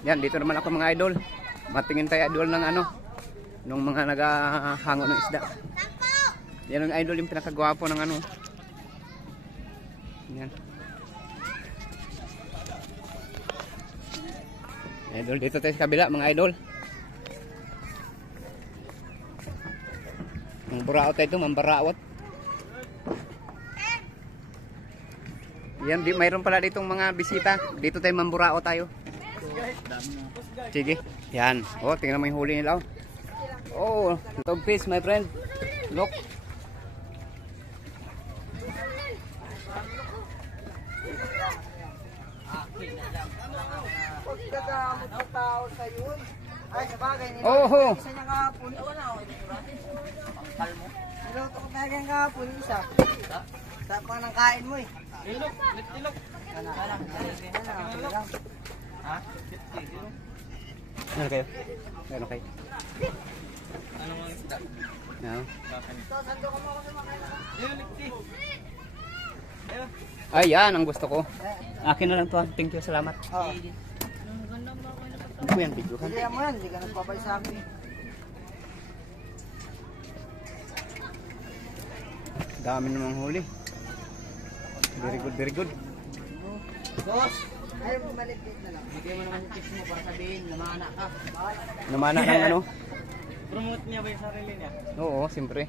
Yan, dito naman ako mga idol. Matingin tayo idol ng ano, nung mga nagahango ng isda. Yan ang idol yung pinakagwapo ng ano. Yan. Idol, dito tayo sa kabila mga idol. Mamburaot tayo ito, mambaraot. Yan, mayroon pala ditong mga bisita. Dito tayo mamburaot tayo. Sige, yan. Oh, tingnan mo yung huli nila. Oh, dogfish my friend. Look. Ay, sabagay nila. Oh. Isa niya kahapon. Wala ako. Pangkal mo. Niluto ko talaga yung kahapon. Isa. Sa pang nang kain mo eh. Ilok. Ilok. Ano lang. Ha? Ano kayo? Ano kayo? Ano mo isda? No. Ito, sando ka mo ako sa makain ako. Ilokti. Ay, yan ang gusto ko. Akin na lang to. Thank you, salamat. Oo. Ano yan, video ka? Hindi mo yan. Hindi ka nagpapay sa akin. Dami namang huli. Very good, very good. Boss! Ay, maligit na lang. Bigay mo naman yung tips mo para sabihin, namana ka. Namana ng ano? Promote niya ba yung sarili niya? Oo, siyempre.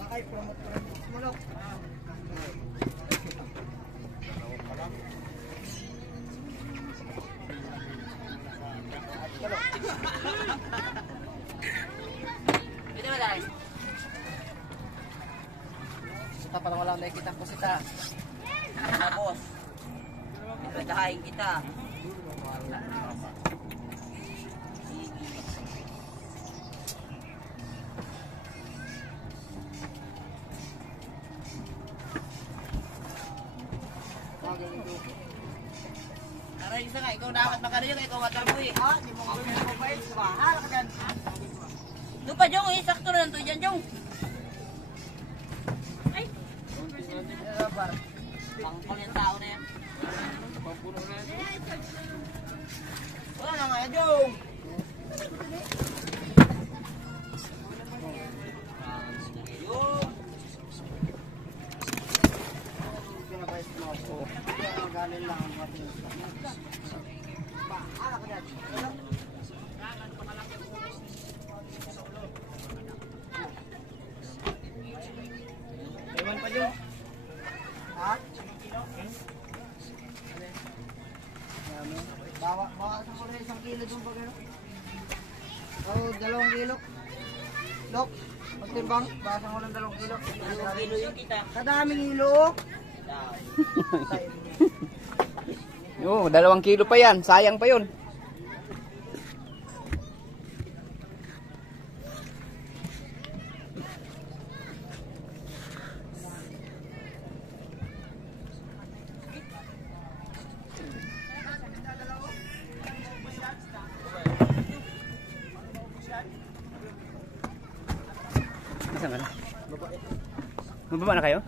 Baka i-promote mo lang. Pwede ba dahil? Kita parang walang nakikita ko sita. Tapos, pinadahain kita. Tara, isa ka, ikaw dapat magkano ikaw matarbo eh. Ha? Hindi mo kami mabait. Bahala ka dyan. Doon pa, Jong, sakto na lang to dyan, Jong. Ay! Pangkol yung tao na yan. Wala na nga, Jong. Pinabayas mo ako. Galing lang ang matin. Bahala ka dyan. Ewan pa dyan. Ha? Bawa sa kulay 1 kilo doon pa gano'n. O, 2 kilo. Lok, magtimbang. Basa ko ng 2 kilo. 2 kilo yung kita. Kadaming kilo. Oo, 2 kilo pa yan. Sayang pa yun. Nasaan ka na? Mababa na kayo?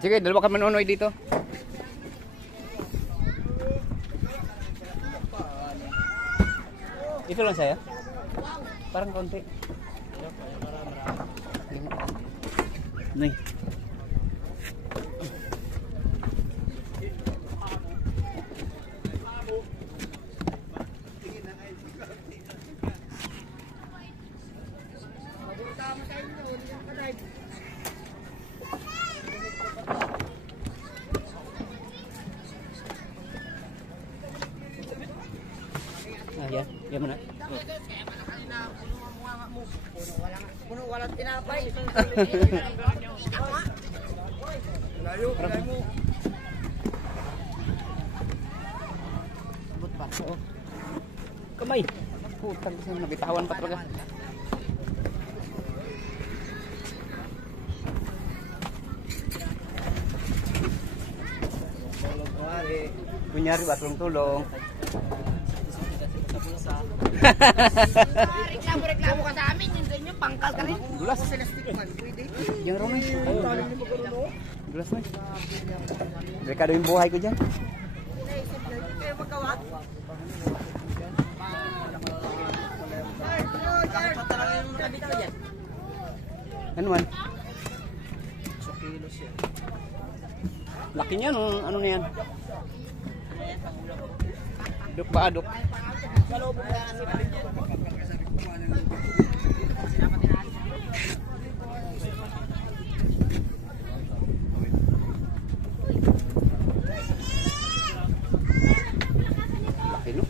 Sige, 2 ka manunoy dito. Ito lang saya? Parang konti. Nay. Yan. Yan mo na. Puno walang tinapay. Layo, layo mo. Sabot pa. Oo. Kamay. Putang kasi nabitawan pa talaga. Kunyari ba tulong-tulong? Reklamo ka sa amin, yun sa inyo, pangkal ka rin. Dulas. Sa elastic man, pwede. Diyan ron eh. Dulas na. Delikado yung buhay ko dyan. Kaya magkawat? Ano man? 8 kilos yan. Laki niya, ano na yan? Duk ba aduk? Laki no?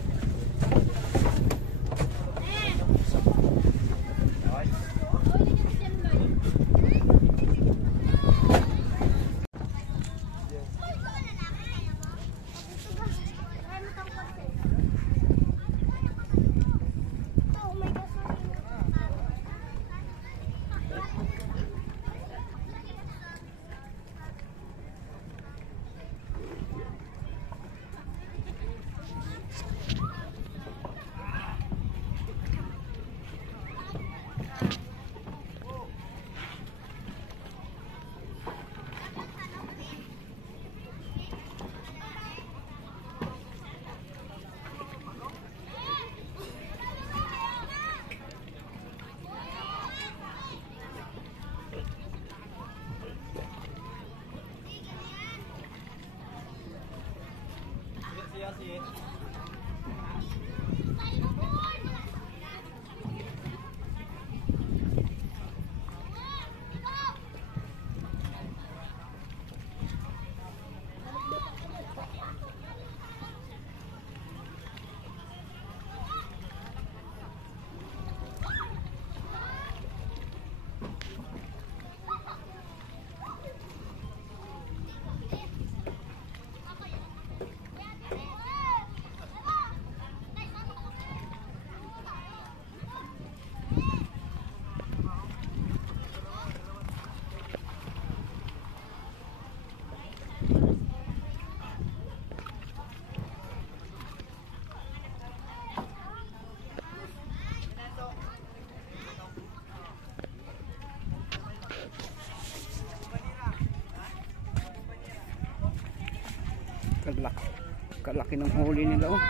Kalaki ng huli nila oh.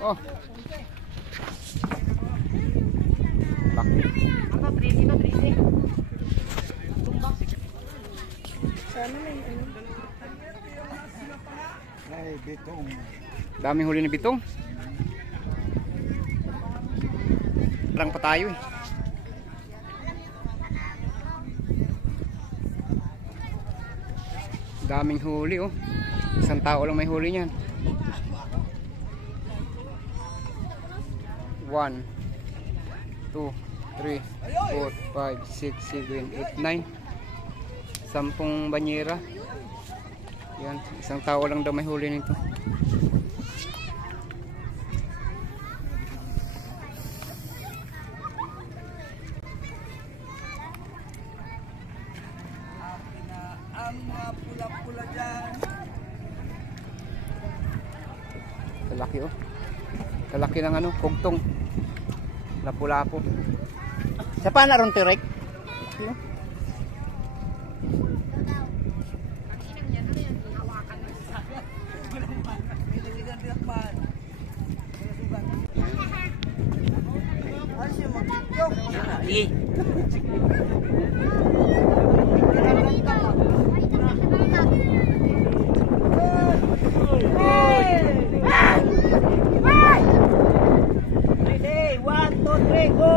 Oh. Laki. Ano, 3 na 3. Sana may ano. Ay, bitong. Daming huli ni Bitong. Lang pa tayo eh. Daming huli oh. Isang tao lang may huli niyan. 1 2 3 4 5 6 7 8 9 10 banyera. Yan, isang tao lang daw may huli nito. Ang mga pula-pula dyan. Kalaki oh. Kalaki ng ano, kugtong. Lapu-lapo. Sa pa na ron tirek? Ano siya mag-tiktok? Sige. Ready, 1, 2, 3, go!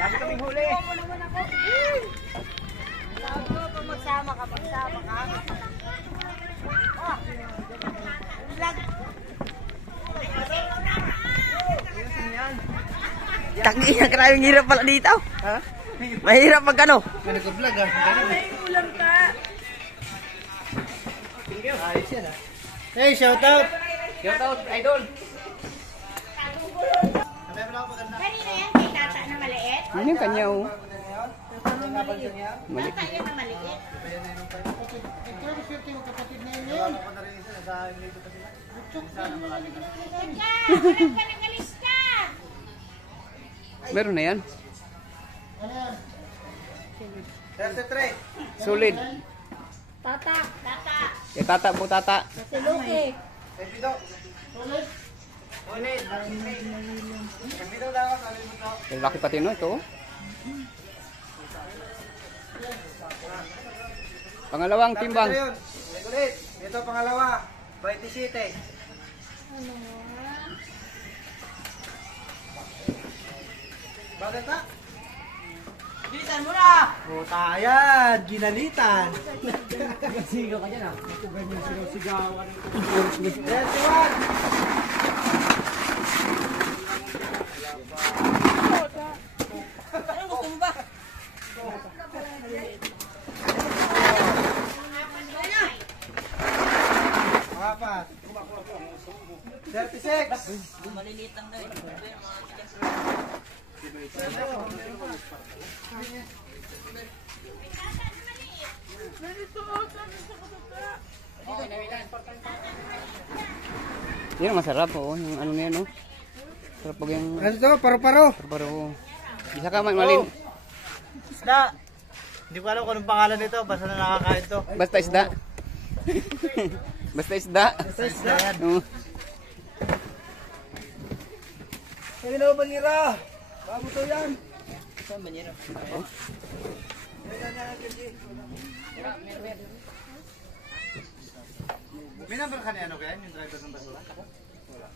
Dami kaming huli. Magsama ka. Tangi na karayong hirap pala dito. Ha? Mahirap pag ano. Nag-vlog ah. May ulam ka. Ayos yan ah. Hey, shout out. Shout out, idol. Kanina yan, kay tata na maliit? Ano yung kanya oh? Maliit. Tata yan na maliit? Walang ka nagalista. Meron na yan. 33. Solid. Tata. Kay tata po tata. Si Luke. Kay laki pati no ito. Pangalawang timbang. Ulit. Ito pangalawa. 27. Bakit ka? Ginalitan mo na! Puta yan! Ginalitan! Sigaw ka dyan ah. Ito ganyan sigaw-sigawan. 31! Anong gusto mo ba? Apat. 36. Maliliit lang daw. Yan masarap oh, yung ano na yan oh. Sarap pag yung Ano to? Paro-paro. paro. Isa ka malin. Isda. Hindi ko alam kung anong pangalan nito. Basta na nakakain to. Basta isda. Basta isda. Basta isda. Oo. Hello, Banira. Bago to yan. Saan Banira? Oh. May number ka niya ano kaya? Yung driver ng basura? Wala.